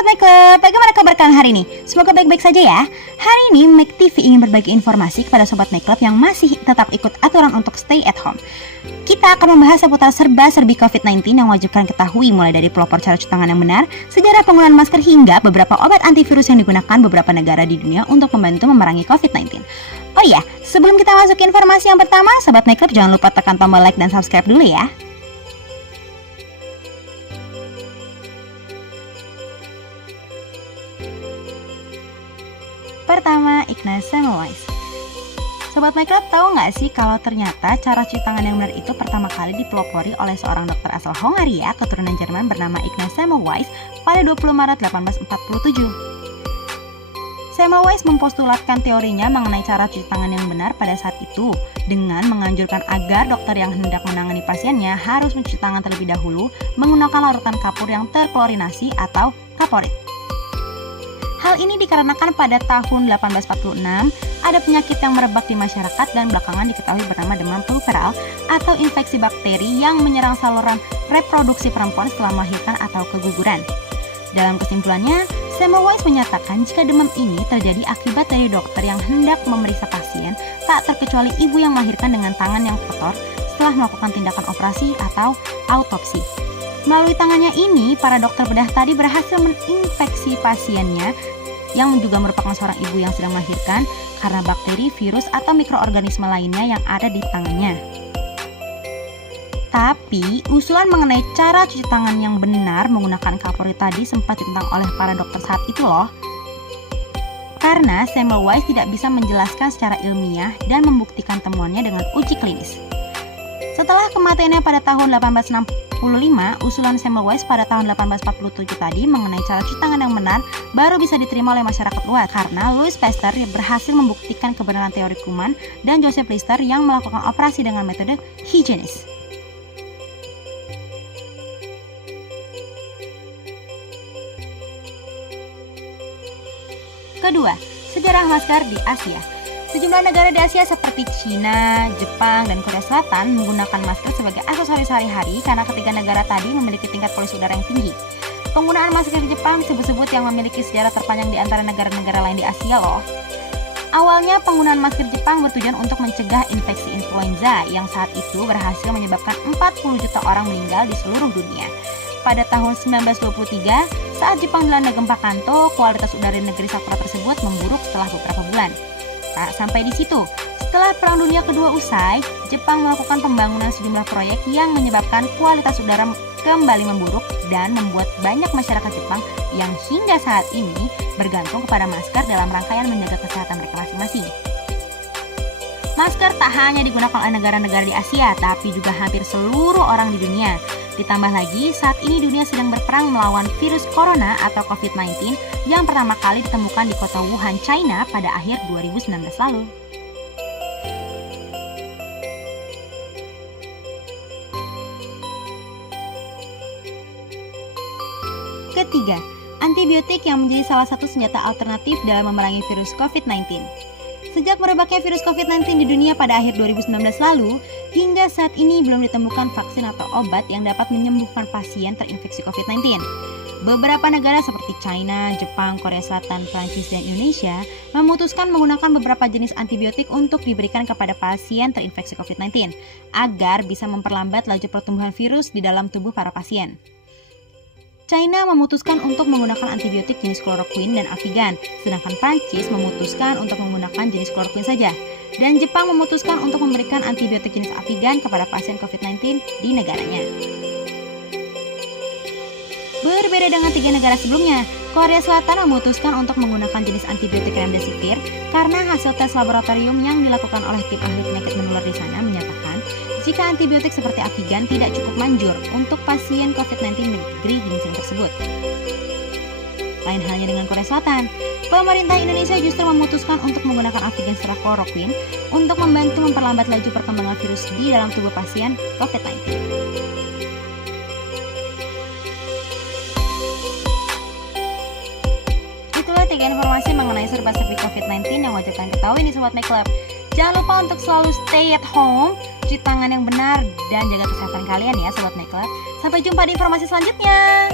Sobat Make Club, bagaimana kabar kalian hari ini? Semoga baik-baik saja ya. Hari ini Make TV ingin berbagi informasi kepada Sobat Make Club yang masih tetap ikut aturan untuk stay at home. Kita akan membahas seputar serba-serbi COVID-19 yang wajib kalian ketahui, mulai dari pelopor cara cuci tangan yang benar, sejarah penggunaan masker, hingga beberapa obat antivirus yang digunakan beberapa negara di dunia untuk membantu memerangi COVID-19. Oh iya, sebelum kita masuk ke informasi yang pertama, Sobat Make Club jangan lupa tekan tombol like dan subscribe dulu ya. Pertama, Ignaz Semmelweis. Sobat Make Club, tahu nggak sih kalau ternyata cara cuci tangan yang benar itu pertama kali dipelopori oleh seorang dokter asal Hongaria keturunan Jerman bernama Ignaz Semmelweis pada 20 Maret 1847. Semmelweis mempostulatkan teorinya mengenai cara cuci tangan yang benar pada saat itu dengan menganjurkan agar dokter yang hendak menangani pasiennya harus mencuci tangan terlebih dahulu menggunakan larutan kapur yang terklorinasi atau kaporit. Hal ini dikarenakan pada tahun 1846 ada penyakit yang merebak di masyarakat dan belakangan diketahui bernama demam puerperal atau infeksi bakteri yang menyerang saluran reproduksi perempuan setelah melahirkan atau keguguran. Dalam kesimpulannya, Semmelweis menyatakan jika demam ini terjadi akibat dari dokter yang hendak memeriksa pasien, tak terkecuali ibu yang melahirkan dengan tangan yang kotor setelah melakukan tindakan operasi atau autopsi. Melalui tangannya ini, para dokter bedah tadi berhasil menginfeksi pasiennya yang juga merupakan seorang ibu yang sedang melahirkan karena bakteri, virus, atau mikroorganisme lainnya yang ada di tangannya. Tapi, usulan mengenai cara cuci tangan yang benar menggunakan kaporit tadi sempat ditentang oleh para dokter saat itu loh. Karena Semmelweis tidak bisa menjelaskan secara ilmiah dan membuktikan temuannya dengan uji klinis. Setelah kematiannya pada tahun 1865, usulan Semmelweis pada tahun 1847 tadi mengenai cara cuci tangan yang benar baru bisa diterima oleh masyarakat luas karena Louis Pasteur berhasil membuktikan kebenaran teori kuman dan Joseph Lister yang melakukan operasi dengan metode higienis. Kedua, sejarah masker di Asia. Sejumlah negara di Asia seperti Cina, Jepang, dan Korea Selatan menggunakan masker sebagai aksesoris sehari-hari karena ketiga negara tadi memiliki tingkat polusi udara yang tinggi. Penggunaan masker di Jepang disebut-sebut yang memiliki sejarah terpanjang di antara negara-negara lain di Asia loh. Awalnya penggunaan masker Jepang bertujuan untuk mencegah infeksi influenza yang saat itu berhasil menyebabkan 40 juta orang meninggal di seluruh dunia. Pada tahun 1923, saat Jepang dilanda gempa Kanto, kualitas udara di negeri Sakura tersebut memburuk setelah beberapa bulan. Tak sampai di situ, setelah Perang Dunia Kedua usai, Jepang melakukan pembangunan sejumlah proyek yang menyebabkan kualitas udara kembali memburuk dan membuat banyak masyarakat Jepang yang hingga saat ini bergantung kepada masker dalam rangkaian menjaga kesehatan mereka masing-masing. Masker tak hanya digunakan oleh negara-negara di Asia, tapi juga hampir seluruh orang di dunia. Ditambah lagi, saat ini dunia sedang berperang melawan virus corona atau COVID-19 yang pertama kali ditemukan di kota Wuhan, China pada akhir 2019 lalu. Ketiga, antibiotik yang menjadi salah satu senjata alternatif dalam memerangi virus COVID-19. Sejak merebaknya virus COVID-19 di dunia pada akhir 2019 lalu, hingga saat ini belum ditemukan vaksin atau obat yang dapat menyembuhkan pasien terinfeksi COVID-19. Beberapa negara seperti China, Jepang, Korea Selatan, Prancis, dan Indonesia memutuskan menggunakan beberapa jenis antibiotik untuk diberikan kepada pasien terinfeksi COVID-19 agar bisa memperlambat laju pertumbuhan virus di dalam tubuh para pasien. China memutuskan untuk menggunakan antibiotik jenis kloroquine dan Avigan, sedangkan Prancis memutuskan untuk menggunakan jenis kloroquine saja. Dan Jepang memutuskan untuk memberikan antibiotik jenis Avigan kepada pasien COVID-19 di negaranya. Berbeda dengan tiga negara sebelumnya, Korea Selatan memutuskan untuk menggunakan jenis antibiotik remdesivir karena hasil tes laboratorium yang dilakukan oleh tim ahli penyakit menular di sana menyatakan jika antibiotik seperti Avigan tidak cukup manjur untuk pasien COVID-19 negeri ginseng tersebut. Lain halnya dengan Korea Selatan, pemerintah Indonesia justru memutuskan untuk menggunakan Avigan setelah kloroquine untuk membantu memperlambat laju perkembangan virus di dalam tubuh pasien COVID-19. Itulah tiga informasi mengenai serba-serbi COVID-19 yang wajib kalian ketahui nih Sobat Make Club. Jangan lupa untuk selalu stay at home, cuci tangan yang benar, dan jaga kesehatan kalian ya Sobat Make Club. Sampai jumpa di informasi selanjutnya.